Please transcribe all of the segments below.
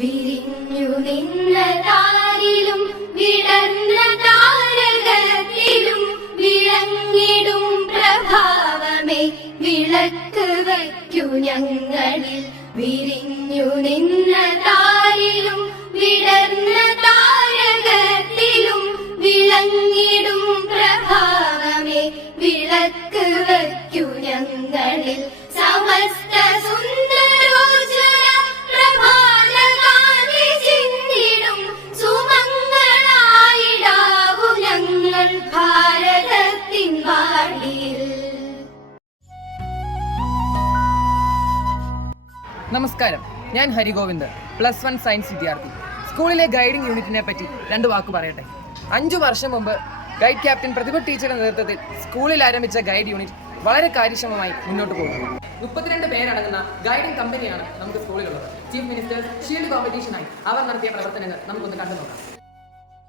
വിരിഞ്ഞു നിന്ന താരിലും വിടർന്ന താരകത്തിലും വിളങ്ങിടും പ്രഭാവമേ വിളക്ക് വയ്ക്കു ഞങ്ങളിൽ. വിരിഞ്ഞു നിന്ന താരിലും വിടർന്ന താരകത്തിലും വിളങ്ങിടും പ്രഭാവമേ വിളക്ക് വയ്ക്കു ഞങ്ങളിൽ. സമസ്ത സുന്ദരോജ്വല പ്രഭാതകാന്തി ചിന്തിടും സുമംഗളായിടാവു ഞങ്ങൾ ഭാരതത്തിൻ വാടിയിൽ. നമസ്കാരം, ഞാൻ ഹരിഗോവിന്ദ്, +1 സയൻസ് വിദ്യാർത്ഥി. സ്കൂളിലെ ഗൈഡിംഗ് യൂണിറ്റിനെ പറ്റി 2 വാക്ക് പറയട്ടെ. 5 വർഷം മുമ്പ് ഗൈഡ് ക്യാപ്റ്റൻ പ്രതിഭ ടീച്ചറുടെ നേതൃത്വത്തിൽ സ്കൂളിൽ ആരംഭിച്ച ഗൈഡ് യൂണിറ്റ് വളരെ കാര്യക്ഷമമായി മുന്നോട്ട് പോകുന്നു. 32 പേരടങ്ങുന്ന ഗൈഡിംഗ് കമ്പനിയാണ് നമുക്ക് സ്കൂളിലുള്ളത്. ചീഫ് മിനിസ്റ്റേഴ്സ് ഷീൽഡ് കോമ്പറ്റീഷനായി അവർ നടത്തിയ പ്രവർത്തനങ്ങൾ നമുക്കൊന്ന് കണ്ടു നോക്കാം.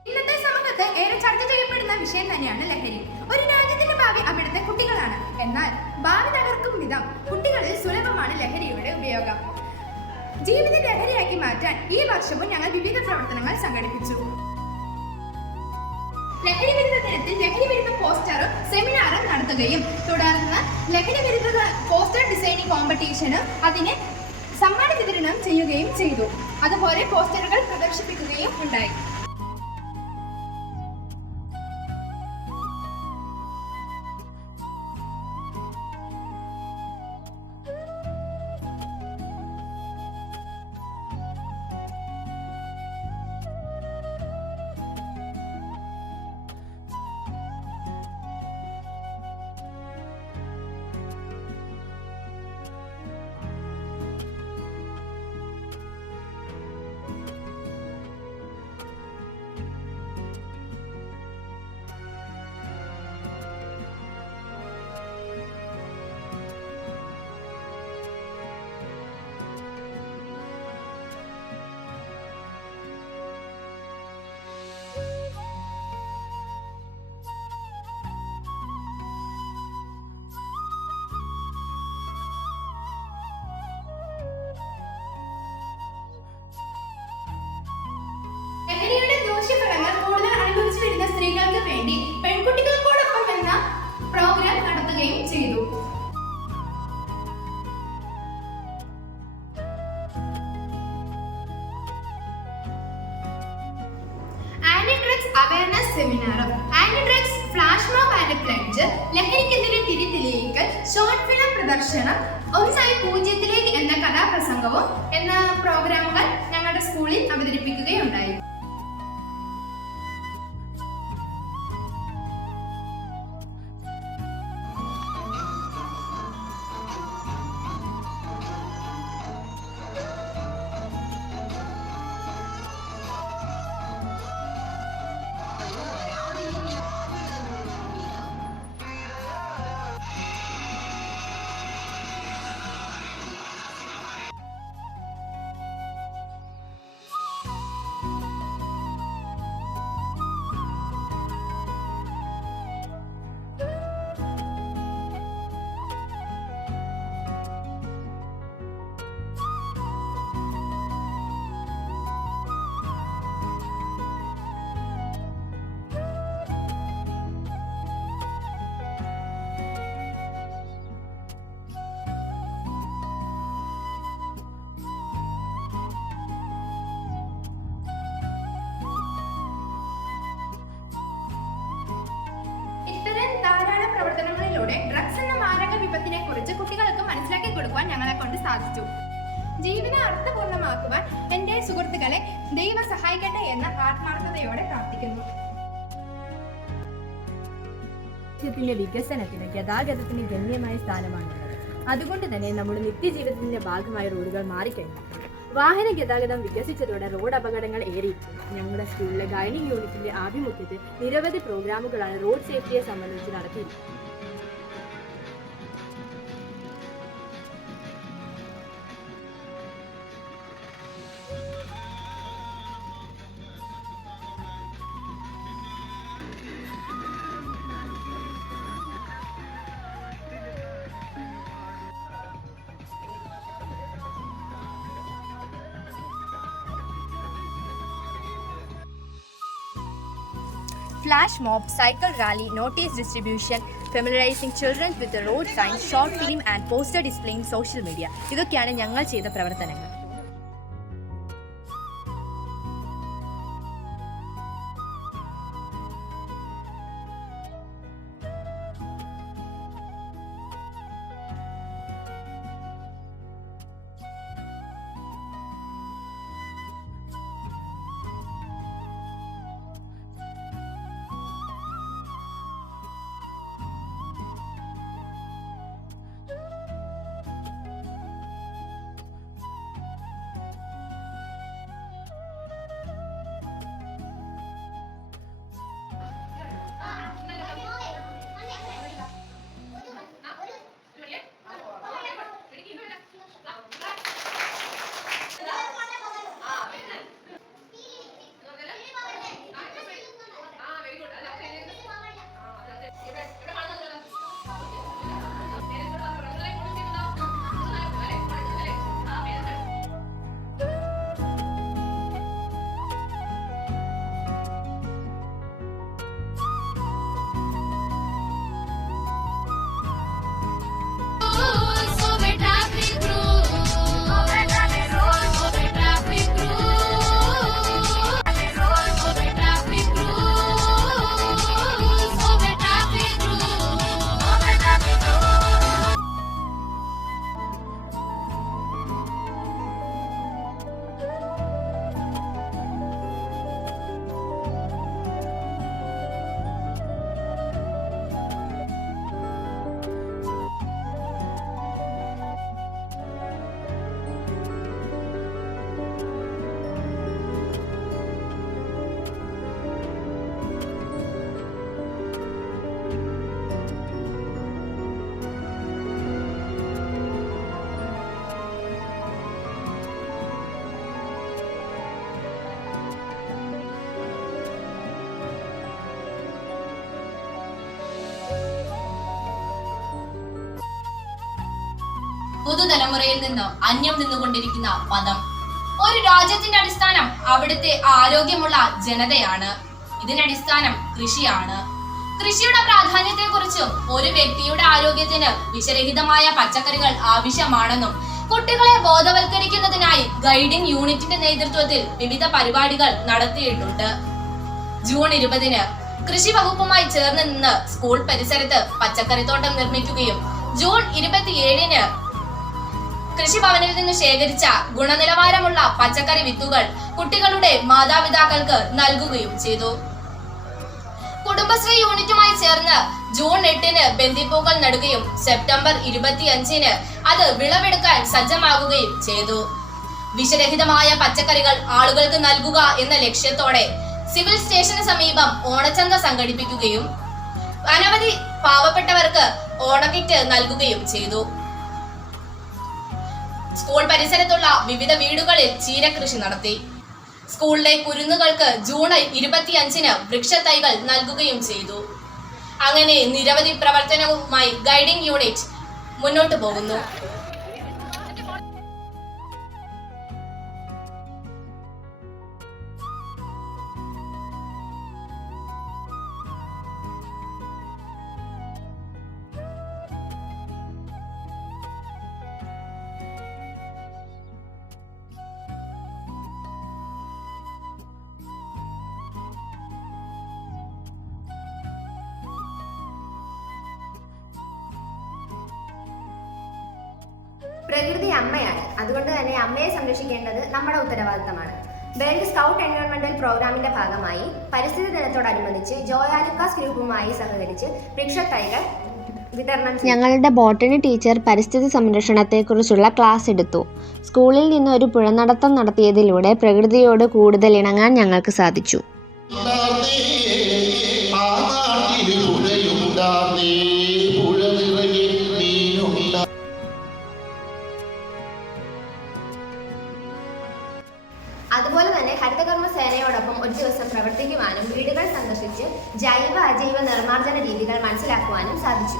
ഇന്നത്തെ സമൂഹത്ത് ഏറെ ചർച്ച ചെയ്യപ്പെടുന്ന വിഷയം തന്നെയാണ് ലഹരി. ഒരു രാജ്യത്തിന്റെ ഭാവി അവിടുത്തെ കുട്ടികളാണ്. എന്നാൽ ഭാവി തകർക്കും വിധം കുട്ടികളിൽ സുലഭമാണ് ലഹരിയുടെ ഉപയോഗം. ജീവിത ലഹരിയാക്കി മാറ്റാൻ ഈ വർഷവും ഞങ്ങൾ വിവിധ പ്രവർത്തനങ്ങൾ സംഘടിപ്പിച്ചു. ലഹരി വിരുദ്ധ ദിനത്തിൽ ലഹരി വിരുദ്ധ പോസ്റ്ററും സെമിനാറും നടത്തുകയും തുടർന്ന് ലഹരി വിരുദ്ധ പോസ്റ്റർ ഡിസൈനിങ് കോമ്പറ്റീഷനും അതിന് സമ്മാന വിതരണം ചെയ്യുകയും ചെയ്തു. അതുപോലെ പോസ്റ്ററുകൾ പ്രദർശിപ്പിക്കുകയും ഉണ്ടായി. ലഹരിയുടെ ദൂഷ്യഫലങ്ങൾ കൂടുതൽ അനുഭവിച്ചു വരുന്ന സ്ത്രീകൾക്ക് വേണ്ടി പെൺകുട്ടികൾക്കോടൊപ്പം എന്ന പ്രോഗ്രാം നടത്തുകയും ചെയ്തു. ആന്റി ഡ്രഗ്സ് അവയർനെസ് സെമിനാറും anti drugs flash mob and pledge, ലഹരിക്കെതിരെ തിരിതെളിയിക്കൽ, ഷോർട്ട് ഫിലിം പ്രദർശനം, ഒന്നായി പൂജ്യത്തിലേക്ക് എന്ന കഥാപ്രസംഗവും എന്ന പ്രോഗ്രാമുകൾ ഞങ്ങളുടെ സ്കൂളിൽ അവതരിപ്പിക്കുകയുണ്ടായി. ധാരാളം പ്രവർത്തനങ്ങളിലൂടെ ഡ്രഗ്സ് എന്ന മാരക വിപത്തിനെ കുറിച്ച് കുട്ടികൾക്ക് മനസ്സിലാക്കി കൊടുക്കുവാൻ ഞങ്ങളെ കൊണ്ട് സാധിച്ചു. ജീവിതം അർത്ഥപൂർണമാക്കുവാൻ എൻ്റെ സുഹൃത്തുക്കളെ ദൈവം സഹായിക്കട്ടെ എന്ന ആത്മാർത്ഥതയോടെ പ്രാർത്ഥിക്കുന്നു. രാജ്യത്തിന്റെ വികസനത്തിന് ഗതാഗതത്തിന് ഗണ്യമായ സ്ഥാനമാണുള്ളത്. അതുകൊണ്ട് തന്നെ നമ്മുടെ നിത്യജീവിതത്തിന്റെ ഭാഗമായ റോഡുകൾ മാറിക്കഴിഞ്ഞിട്ടുണ്ട്. വാഹന ഗതാഗതം വികസിച്ചതോടെ റോഡ് അപകടങ്ങൾ ഏറിയിരിക്കുന്നു. ഞങ്ങളുടെ സ്കൂളിലെ ഗൈഡിംഗ് യൂണിറ്റിന്റെ ആഭിമുഖ്യത്തിൽ നിരവധി പ്രോഗ്രാമുകളാണ് റോഡ് സേഫ്റ്റിയെ സംബന്ധിച്ച് നടത്തിയിരിക്കുന്നത്. flash mob, cycle rally, notice distribution, familiarizing children with the road signs, short film and poster displaying social media. ഇതൊക്കെയാണ് ഞങ്ങൾ ചെയ്ത പ്രവർത്തനങ്ങൾ. പുതുതലമുറയിൽ നിന്ന് അന്യം നിന്നുകൊണ്ടിരിക്കുന്ന മതം. ഒരു രാജ്യത്തിന്റെ അടിസ്ഥാനം അവിടുത്തെ ആരോഗ്യമുള്ള ജനതയാണ്. ഇതിനടിസ്ഥാനം കൃഷിയാണ്. കൃഷിയുടെ പ്രാധാന്യത്തെക്കുറിച്ചും ഒരു വ്യക്തിയുടെ ആരോഗ്യത്തിന് വിഷരഹിതമായ പച്ചക്കറികൾ ആവശ്യമാണെന്നും കുട്ടികളെ ബോധവൽക്കരിക്കുന്നതിനായി ഗൈഡിംഗ് യൂണിറ്റിന്റെ നേതൃത്വത്തിൽ വിവിധ പരിപാടികൾ നടത്തിയിട്ടുണ്ട്. ജൂൺ 20-ന് കൃഷി വകുപ്പുമായി ചേർന്ന് നിന്ന് സ്കൂൾ പരിസരത്ത് പച്ചക്കറിത്തോട്ടം നിർമ്മിക്കുകയും ജൂൺ 27-ന് കൃഷിഭവനിൽ നിന്ന് ശേഖരിച്ച ഗുണനിലവാരമുള്ള പച്ചക്കറി വിത്തുകൾ കുട്ടികളുടെ മാതാപിതാക്കൾക്ക് നൽകുകയും ചെയ്തു. കുടുംബശ്രീ യൂണിറ്റുമായി ചേർന്ന് ജൂൺ 8-ന് ബന്ദിപ്പൂക്കൾ നടുകയും സെപ്റ്റംബർ 25-ന് അത് വിളവെടുക്കാൻ സജ്ജമാകുകയും ചെയ്തു. വിഷരഹിതമായ പച്ചക്കറികൾ ആളുകൾക്ക് നൽകുക എന്ന ലക്ഷ്യത്തോടെ സിവിൽ സ്റ്റേഷന് സമീപം ഓണച്ചന്ത സംഘടിപ്പിക്കുകയും അനവധി പാവപ്പെട്ടവർക്ക് ഓണക്കിറ്റ് നൽകുകയും ചെയ്തു. സ്കൂൾ പരിസരത്തുള്ള വിവിധ വീടുകളിൽ ചീരകൃഷി നടത്തി. സ്കൂളിലെ കുരുന്നുകൾക്ക് ജൂൺ 25-ന് വൃക്ഷത്തൈകൾ നൽകുകയും ചെയ്തു. അങ്ങനെ നിരവധി പ്രവർത്തനവുമായി ഗൈഡിംഗ് യൂണിറ്റ് മുന്നോട്ട് പോകുന്നു. പ്രകൃതി അമ്മയാണ്. അതുകൊണ്ട് തന്നെ അമ്മയെ സംരക്ഷിക്കേണ്ടത് നമ്മുടെ ഉത്തരവാദിത്തമാണ്. വേൾഡ് സ്കൗട്ട് എൻവയോൺമെന്റൽ പ്രോഗ്രാമിന്റെ ഭാഗമായി പരിസ്ഥിതി ദിനത്തോടനുബന്ധിച്ച് ജോയാലുക്കാസ് ഗ്രൂപ്പുമായി സഹകരിച്ച് വൃക്ഷത്തൈകൾ വിതരണം ചെയ്തു. ഞങ്ങളുടെ ബോട്ടണി ടീച്ചർ പരിസ്ഥിതി സംരക്ഷണത്തെക്കുറിച്ചുള്ള ക്ലാസ് എടുത്തു. സ്കൂളിൽ നിന്ന് ഒരു പുഴനടത്തം നടത്തിയതിലൂടെ പ്രകൃതിയോട് കൂടുതൽ ഇണങ്ങാൻ ഞങ്ങൾക്ക് സാധിച്ചു. അതുപോലെ തന്നെ ഹരിതകർമ്മ സേനയോടൊപ്പം ഒരു ദിവസം പ്രവർത്തിക്കുവാനും വീടുകൾ സന്ദർശിച്ച് ജൈവ അജൈവ നിർമ്മാർജ്ജന രീതികൾ മനസ്സിലാക്കുവാനും സാധിച്ചു.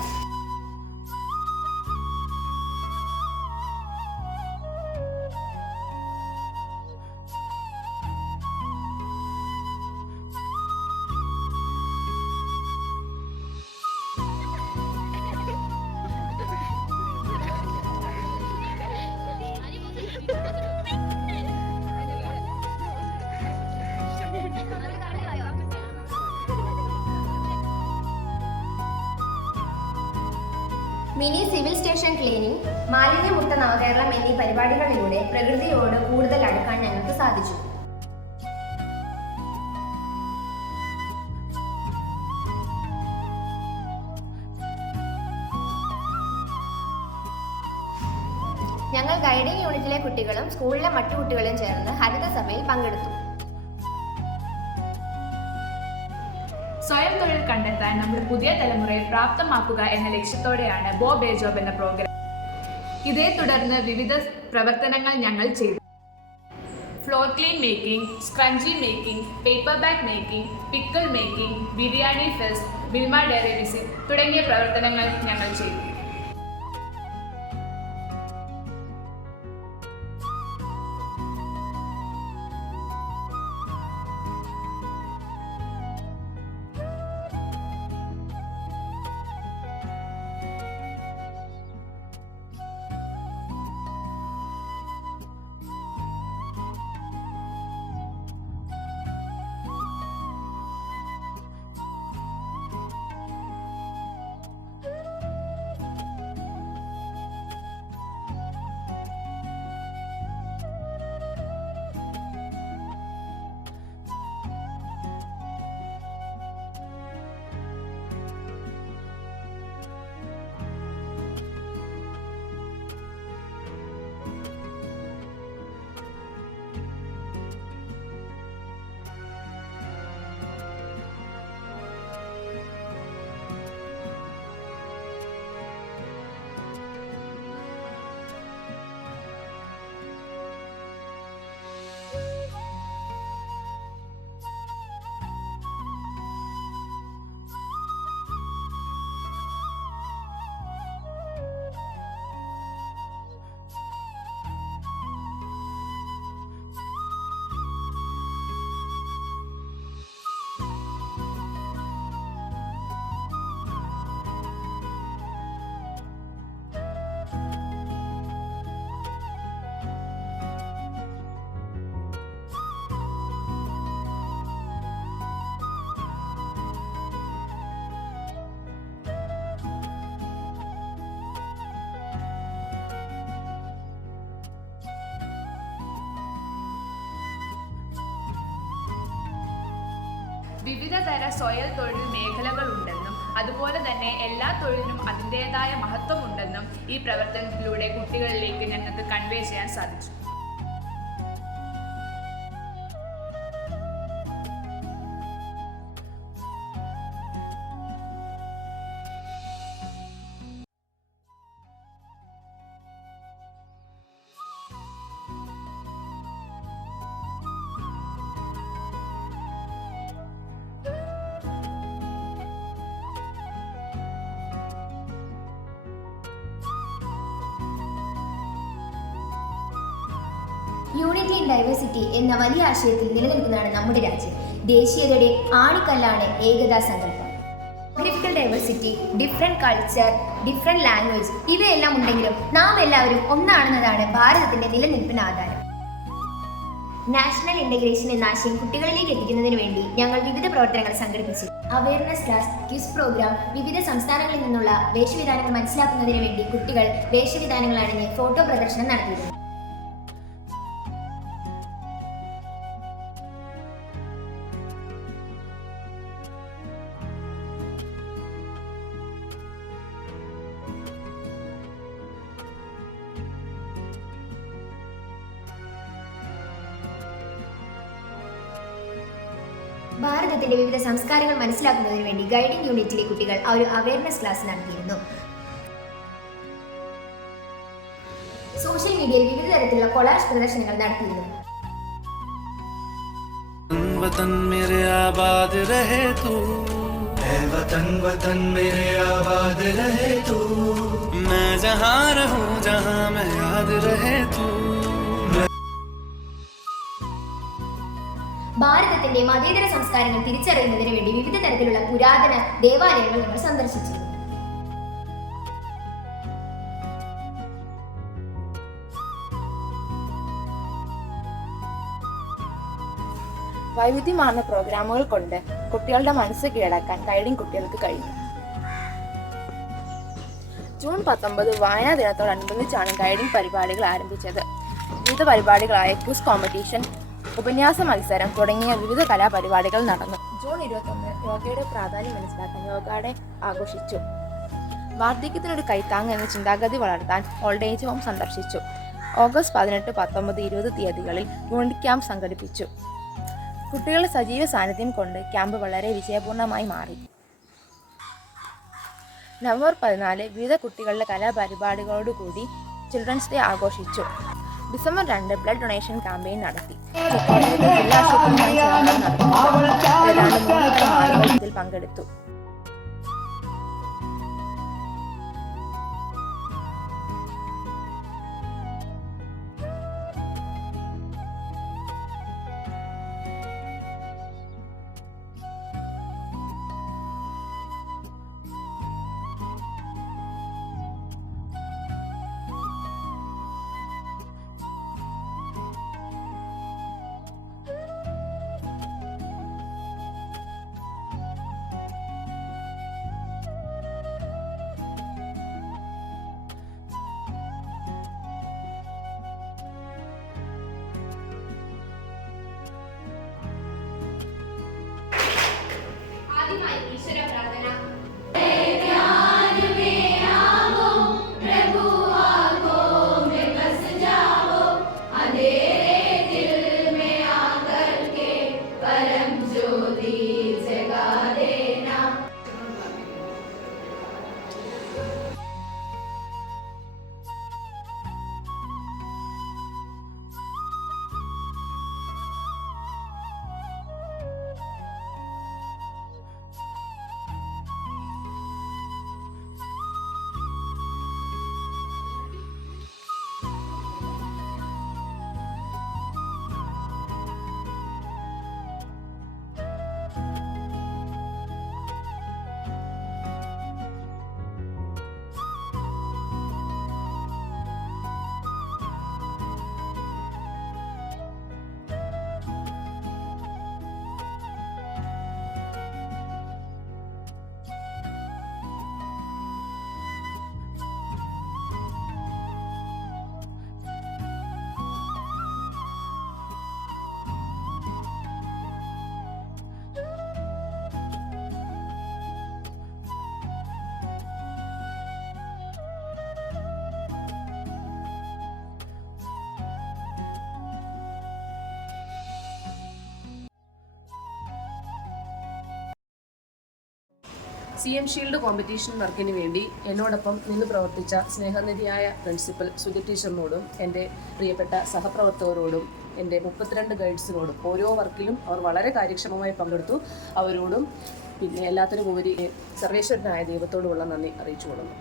മിനി സിവിൽ സ്റ്റേഷൻ ക്ലീനിംഗ്, മാലിന്യമുക്ത നവകേരളം എന്നീ പരിപാടികളിലൂടെ പ്രകൃതിയോട് കൂടുതൽ അടുക്കാൻ ഞങ്ങൾക്ക് സാധിച്ചു. ഞങ്ങൾ ഗൈഡിംഗ് യൂണിറ്റിലെ കുട്ടികളും സ്കൂളിലെ മറ്റു കുട്ടികളും ചേർന്ന് ഹരിതസഭയിൽ പങ്കെടുത്തു. സ്വയം തൊഴിൽ കണ്ടെത്താൻ നമ്മുടെ പുതിയ തലമുറയെ പ്രാപ്തമാക്കുക എന്ന ലക്ഷ്യത്തോടെയാണ് ബോബ് എ ജോബ് എന്ന പ്രോഗ്രാം. ഇതേ തുടർന്ന് വിവിധ പ്രവർത്തനങ്ങൾ ഞങ്ങൾ ചെയ്തു. Floor clean making, scrunchie making, paper bag making, pickle making, biryani fest, Milma dairy visit തുടങ്ങിയ പ്രവർത്തനങ്ങൾ ഞങ്ങൾ ചെയ്തു. വിവിധ തര സ്വയം തൊഴിൽ മേഖലകളുണ്ടെന്നും അതുപോലെ തന്നെ എല്ലാ തൊഴിലിനും അതിൻ്റെതായ മഹത്വമുണ്ടെന്നും ഈ പ്രവർത്തനത്തിലൂടെ കുട്ടികളിലേക്ക് ഞങ്ങൾക്ക് കൺവേ ചെയ്യാൻ സാധിച്ചു. യൂണിറ്റി ഇൻ ഡൈവേഴ്സിറ്റി എന്ന വലിയ ആശയത്തിൽ നിലനിൽക്കുന്നതാണ് നമ്മുടെ രാജ്യം. ദേശീയതയുടെ ആണിക്കല്ലാണ് ഏകതാ സങ്കല്പം. Geographical diversity, different culture, different language ഇവയെല്ലാം ഉണ്ടെങ്കിലും നാം എല്ലാവരും ഒന്നാണെന്നതാണ് ഭാരതത്തിൻ്റെ നിലനിൽപ്പിന് ആധാരം. നാഷണൽ ഇൻ്റഗ്രേഷൻ എന്ന ആശയം കുട്ടികളിലേക്ക് എത്തിക്കുന്നതിന് വേണ്ടി ഞങ്ങൾ വിവിധ പ്രവർത്തനങ്ങൾ സംഘടിപ്പിച്ചു. അവയർനെസ് ക്ലാസ്, ക്വിസ് പ്രോഗ്രാം, വിവിധ സംസ്ഥാനങ്ങളിൽ നിന്നുള്ള വേഷവിധാനങ്ങൾ മനസ്സിലാക്കുന്നതിന് വേണ്ടി കുട്ടികൾ വേഷവിധാനങ്ങൾ അണിഞ്ഞ് ഫോട്ടോ പ്രദർശനം നടത്തിയിരുന്നു. ഭാരതത്തിന്റെ വിവിധ സംസ്കാരങ്ങൾ മനസ്സിലാക്കുന്നതിന് വേണ്ടി ഗൈഡിംഗ് യൂണിറ്റിലെ കുട്ടികൾ ഒരു അവയർനെസ് ക്ലാസ് നടത്തിയിരുന്നു. സോഷ്യൽ മീഡിയയിൽ വിവിധ തരത്തിലുള്ള കൊളാഷ് പ്രദർശനങ്ങൾ നടത്തിയിരുന്നു. वतन मेरे आबाद रहे तू, ऐ वतन वतन मेरे आबाद रहे तू, मैं जहाँ रहूँ जहाँ मैं याद रहे तू. ഭാരതത്തിന്റെ മതേതര സംസ്കാരങ്ങൾ തിരിച്ചറിയുന്നതിന് വേണ്ടി വിവിധ തരത്തിലുള്ള പുരാതന ദേവാലയങ്ങൾ നമ്മൾ സന്ദർശിച്ചു. വൈവിധ്യമാർന്ന പ്രോഗ്രാമുകൾ കൊണ്ട് കുട്ടികളുടെ മനസ്സ് കീഴടക്കാൻ ഗൈഡിംഗ് കുട്ടികൾക്ക് കഴിഞ്ഞു. ജൂൺ 19 വായനാ ദിനത്തോടനുബന്ധിച്ചാണ് ഗൈഡിംഗ് പരിപാടികൾ ആരംഭിച്ചത്. വിവിധ പരിപാടികളായ ക്വിസ് കോമ്പറ്റീഷൻ, ഉപന്യാസ മത്സരം തുടങ്ങിയ വിവിധ കലാപരിപാടികൾ നടന്നു. ജൂൺ 21 യോഗയുടെ പ്രാധാന്യം മനസ്സിലാക്കാൻ യോഗ ഡേ ആഘോഷിച്ചു. വാർദ്ധക്യത്തിനൊരു കൈത്താങ് എന്ന ചിന്താഗതി വളർത്താൻ ഓൾഡ് ഏജ് ഹോം സന്ദർശിച്ചു. ഓഗസ്റ്റ് 18, 19, 20 തീയതികളിൽ യൂണിറ്റ് ക്യാമ്പ് സംഘടിപ്പിച്ചു. കുട്ടികളുടെ സജീവ സാന്നിധ്യം കൊണ്ട് ക്യാമ്പ് വളരെ വിജയപൂർണ്ണമായി മാറി. നവംബർ 14 വിവിധ കുട്ടികളുടെ കലാപരിപാടികളോടുകൂടി ചിൽഡ്രൻസ് ഡേ ആഘോഷിച്ചു. ഡിസംബർ 2 ബ്ലഡ് ഡൊണേഷൻ ക്യാമ്പയിൻ നടത്തി. ജില്ലാ ആശുപത്രിയുമായി ചേർന്ന് നടത്തി ഇതിൽ പങ്കെടുത്തു. CM ഷീൽഡ് കോമ്പറ്റീഷൻ വർക്കിന് വേണ്ടി എന്നോടൊപ്പം നിന്ന് പ്രവർത്തിച്ച സ്നേഹനിധിയായ പ്രിൻസിപ്പൽ സുജി ടീച്ചറിനോടും എൻ്റെ പ്രിയപ്പെട്ട സഹപ്രവർത്തകരോടും എൻ്റെ 32 ഗൈഡ്സിനോടും ഓരോ വർക്കിലും അവർ വളരെ കാര്യക്ഷമമായി പങ്കെടുത്തു. അവരോടും പിന്നെ എല്ലാത്തിനും ഉപരി സർവേശ്വരനായ ദൈവത്തോടുമുള്ള നന്ദി അറിയിച്ചു കൊള്ളുന്നു.